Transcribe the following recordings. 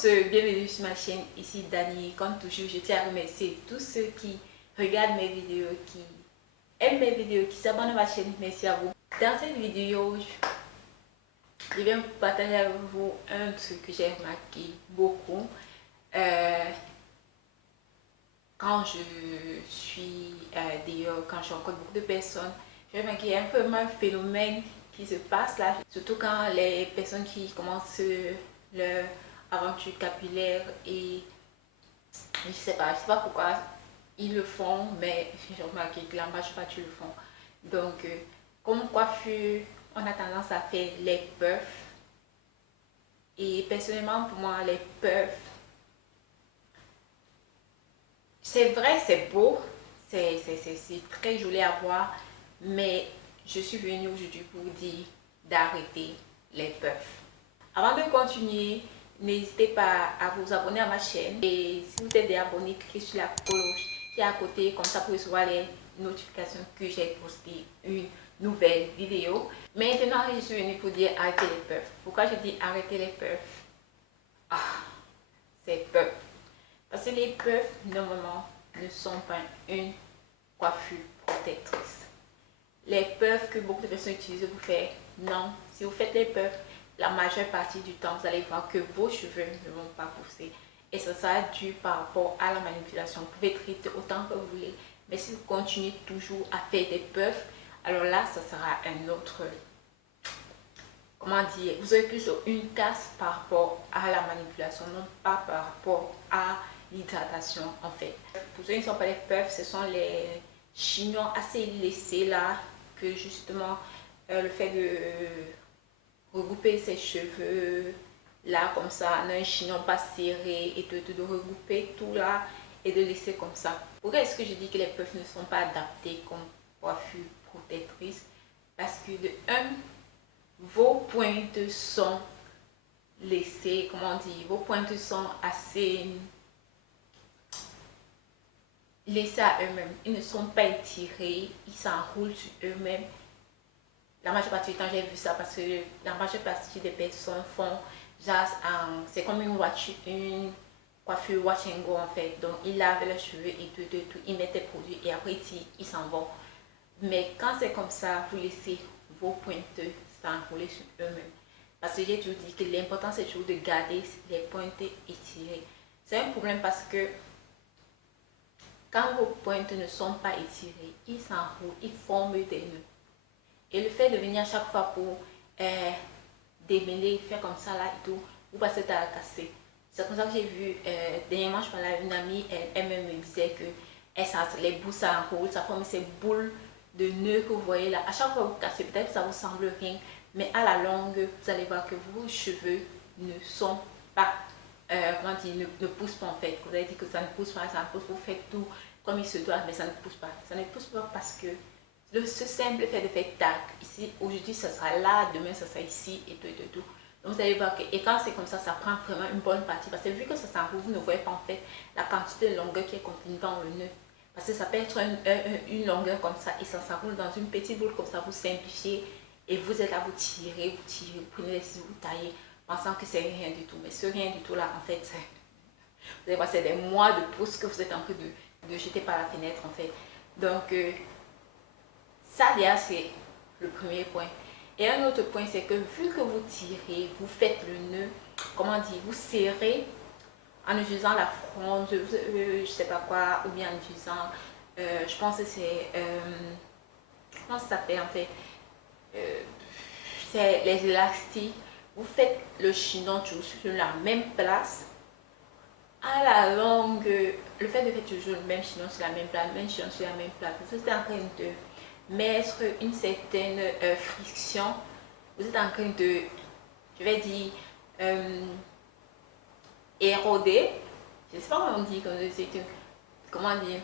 tous, bienvenue sur ma chaîne, ici Dani. Comme toujours, je tiens à remercier tous ceux qui regardent mes vidéos, qui aiment mes vidéos, qui s'abonnent à ma chaîne. Merci à vous. Dans cette vidéo, je vais partager avec vous un truc que j'ai remarqué beaucoup. Quand je suis dehors, quand je rencontre beaucoup de personnes, j'ai remarqué qu'il y a un peu un phénomène qui se passe là, surtout quand les personnes qui commencent leur aventure capillaire et je sais pas pourquoi ils le font, mais j'ai remarqué que la majeure partie le font. Donc, comme coiffure, on a tendance à faire les puffs. Et personnellement, pour moi, les puffs, c'est vrai, c'est beau, c'est très joli à voir, mais je suis venue aujourd'hui pour dire d'arrêter les puffs. Avant de continuer, n'hésitez pas à vous abonner à ma chaîne. Et si vous êtes déjà abonné, cliquez sur la cloche qui est à côté, comme ça pour recevoir les notifications que j'ai posté une nouvelle vidéo. Maintenant, je suis venue pour dire arrêter les puffs. Pourquoi je dis arrêter les puffs? C'est puffs. Parce que les puffs, normalement, ne sont pas une coiffure protectrice. Les puffs que beaucoup de personnes utilisent pour faire, non. Si vous faites les puffs, la majeure partie du temps, vous allez voir que vos cheveux ne vont pas pousser. Et ça sera dû par rapport à la manipulation. Vous pouvez traiter autant que vous voulez. Mais si vous continuez toujours à faire des puffs, alors là, ça sera un autre... Comment dire? Vous aurez plus une casse par rapport à la manipulation, non pas par rapport à l'hydratation en fait. Pour ceux qui ne sont pas les puffs, ce sont les chignons assez lissés là, que justement le fait de regrouper ses cheveux là comme ça, un chignon pas serré et de regrouper tout là et de laisser comme ça. Pourquoi est-ce que je dis que les puffs ne sont pas adaptés comme coiffure protectrice? Parce que de un, vos pointes sont laissées, comment dire, vos pointes sont assez laissées à eux-mêmes. Ils ne sont pas étirés, ils s'enroulent sur eux-mêmes. La majeure partie du temps, j'ai vu ça parce que la majeure partie des personnes font genre, c'est comme une coiffure watch and go en fait. Donc, ils lavent leurs cheveux et tout, ils mettent des produits et après, ils s'en vont. Mais quand c'est comme ça, vous laissez vos pointes s'enrouler sur eux-mêmes. Parce que j'ai toujours dit que l'important, c'est toujours de garder les pointes étirées. C'est un problème parce que quand vos pointes ne sont pas étirées, ils s'enroulent, ils forment des nœuds. Et le fait de venir chaque fois pour démêler, faire comme ça là et tout, vous passez à la casser. C'est comme ça que j'ai vu, dernièrement je parlais à une amie, elle-même me disait que les bouts s'enroulent, ça forme ces boules de nœuds que vous voyez là. À chaque fois que vous cassez, peut-être ça vous semble rien, mais à la longue, vous allez voir que vos cheveux ne sont pas, comment dire, ne poussent pas en fait. Vous allez dire que ça ne pousse pas, ça ne pousse pas, vous faites tout comme il se doit, mais ça ne pousse pas. Ça ne pousse pas parce que ce simple fait de faire tac, ici, aujourd'hui ça sera là, demain ça sera ici et tout. Donc vous allez voir que, et quand c'est comme ça prend vraiment une bonne partie. Parce que vu que ça s'enroule, vous ne voyez pas en fait la quantité de longueur qui est contenue dans le nœud. Parce que ça peut être une longueur comme ça et ça s'enroule dans une petite boule comme ça, vous simplifiez et vous êtes là, vous tirez, vous prenez les ciseaux, vous taillez, pensant que c'est rien du tout. Mais ce rien du tout là, en fait, vous allez voir, c'est des mois de pouces que vous êtes en train de jeter par la fenêtre en fait. Donc, ça déjà c'est le premier point. Et un autre point, c'est que vu que vous tirez, vous faites le nœud, comment dire, vous serrez en utilisant la fronde, je sais pas quoi, ou bien en utilisant, je pense que c'est, comment ça s'appelle en fait, c'est les élastiques. Vous faites le chignon toujours sur la même place. À la longue, le fait de faire toujours le même chignon sur la même place, vous êtes en train de mettre une certaine friction, vous êtes en train de, je vais dire, éroder, je ne sais pas comment on dit, comment dire,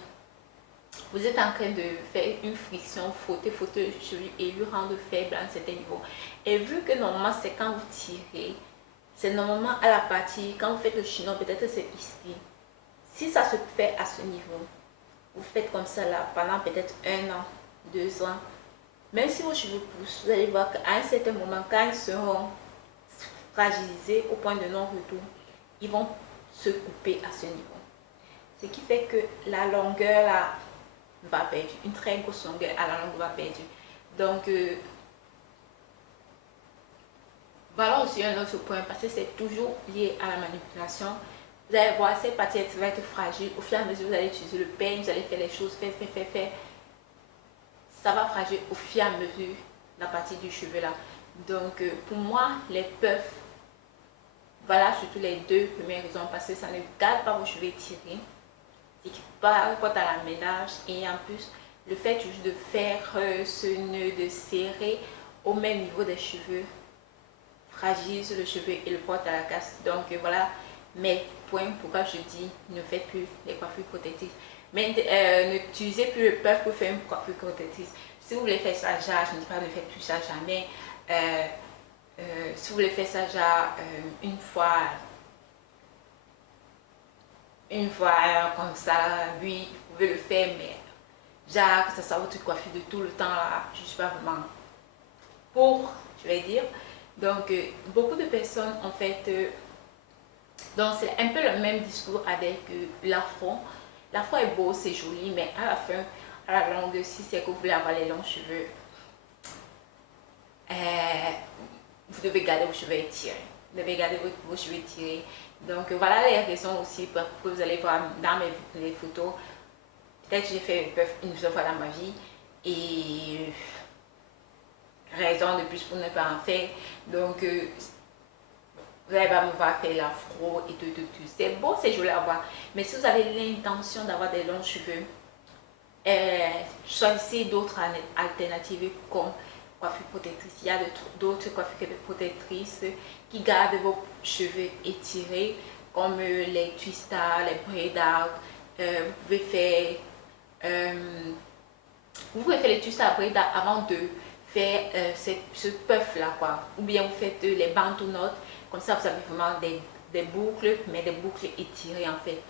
vous êtes en train de faire une friction, frotter et lui rendre faible à un certain niveau. Et vu que normalement c'est quand vous tirez, c'est normalement à la partie, quand vous faites le chignon, peut-être c'est ici. Si ça se fait à ce niveau, vous faites comme ça là pendant peut-être 1 an, 2 ans, même si vos cheveux poussent, vous allez voir qu'à un certain moment, quand ils seront fragilisés au point de non-retour, ils vont se couper à ce niveau. Ce qui fait que la longueur là va perdre. Une très grosse longueur à la longue va perdre. Donc, voilà aussi un autre point, parce que c'est toujours lié à la manipulation. Vous allez voir, cette partie va être fragile. Au fur et à mesure, vous allez utiliser le peigne, vous allez faire les choses, faire. Ça va fragile au fur et à mesure la partie du cheveu là. Donc, pour moi, les puffs, voilà surtout les deux premières raisons, parce que ça ne garde pas vos cheveux étirés, c'est qui porte à la ménage, et en plus, le fait juste de faire ce nœud, de serrer au même niveau des cheveux, fragilise le cheveu et le porte à la casse. Donc voilà mes points pourquoi je dis ne faites plus les coiffures protectrices. Mais n'utilisez plus le puff pour faire une coiffure protectrice. Si vous voulez faire ça, je ne dis pas ne faites plus ça jamais. Si vous voulez faire ça une fois comme ça, oui, vous pouvez le faire, mais que ça soit votre coiffure de tout le temps là, je ne suis pas vraiment pour, je vais dire. Donc, beaucoup de personnes, en fait, donc c'est un peu le même discours avec l'afro. L'afro est beau, c'est joli, mais à la fin, à la longue, si c'est que vous voulez avoir les longs cheveux, vous devez garder vos cheveux étirés. Vous devez garder vos cheveux étirés. Donc, voilà les raisons aussi pour que vous allez voir dans les photos. Peut-être que j'ai fait une puff une seule fois dans ma vie. Et raison de plus pour ne pas en faire. Donc, vous allez pas me voir faire l'afro et tout. C'est beau, c'est joli à voir. Mais si vous avez l'intention d'avoir des longs cheveux, choisissez d'autres alternatives comme coiffure protectrice. Il y a d'autres coiffures protectrices qui gardent vos cheveux étirés, comme les twistas, les braid out. Vous pouvez faire les twistas à braid out avant de faire ce puff là, quoi. Ou bien vous faites les bantu knots, comme ça vous avez vraiment des boucles, mais des boucles étirées en fait.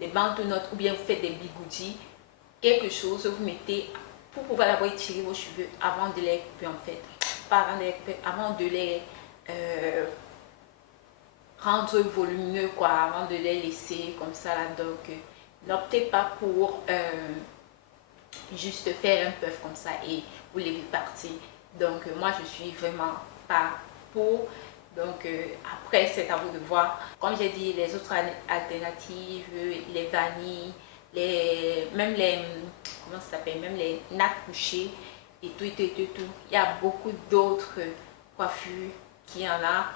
Des bantu knots, ou bien vous faites des bigoudis, quelque chose vous mettez pour pouvoir avoir étiré vos cheveux avant de les couper en fait. Pas avant de les couper, avant de les rendre volumineux, quoi, avant de les laisser comme ça là. Donc n'optez pas pour juste faire un puff comme ça et vous les partir. Donc moi je suis vraiment pas pour. Donc après c'est à vous de voir. Comme j'ai dit, les autres alternatives, les vanilles, même les comment ça s'appelle, même les nattes couchées et tout. Il y a beaucoup d'autres coiffures qui en a.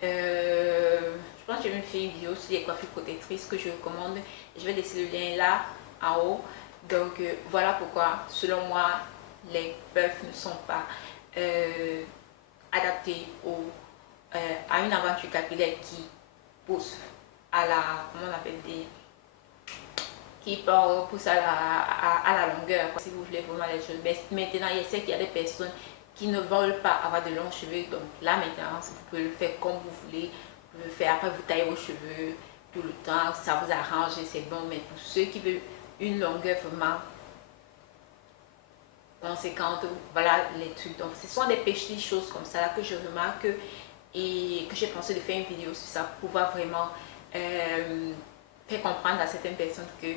Je pense que je vais me faire une vidéo sur les coiffures protectrices que je recommande. Je vais laisser le lien là en haut. Donc voilà pourquoi selon moi les puffs ne sont pas adaptés à une aventure capillaire qui pousse à la, comment on appelle, qui pousse à la longueur, si vous voulez vraiment les choses. Mais maintenant il sait qu'il y a des personnes qui ne veulent pas avoir de longs cheveux, donc là maintenant vous pouvez le faire comme vous voulez. Vous pouvez le faire, après vous taillez vos cheveux tout le temps, ça vous arrange, c'est bon. Mais pour ceux qui veulent une longueur vraiment conséquente, voilà les trucs. Donc ce sont des petites choses comme ça là que je remarque et que j'ai pensé de faire une vidéo sur ça pour pouvoir vraiment faire comprendre à certaines personnes que,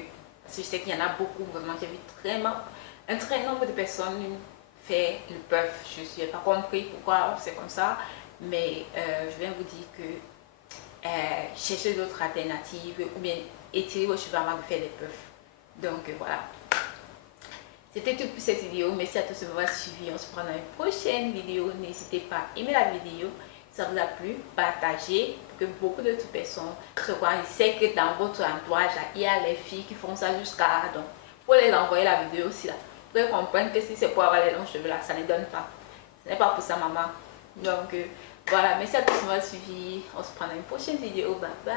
parce que je sais qu'il y en a beaucoup, vraiment j'ai vu un très nombre de personnes faire le puff. Je n'ai pas compris pourquoi c'est comme ça, mais je viens vous dire que cherchez d'autres alternatives ou bien étirez vos cheveux avant de faire des puffs. Donc voilà, c'était tout pour cette vidéo. Merci à tous de m'avoir suivi. On se prend dans une prochaine vidéo. N'hésitez pas à aimer la vidéo si ça vous a plu, partagez pour que beaucoup d'autres personnes se croient. Je sais que dans votre entourage il y a les filles qui font ça jusqu'à, donc pour les envoyer la vidéo aussi là, pour qu'elles comprennent que si c'est pour avoir les longs cheveux là, ça ne donne pas. Ce n'est pas pour ça maman. Donc voilà, merci à tous de m'avoir suivi. On se prend dans une prochaine vidéo. Bye bye.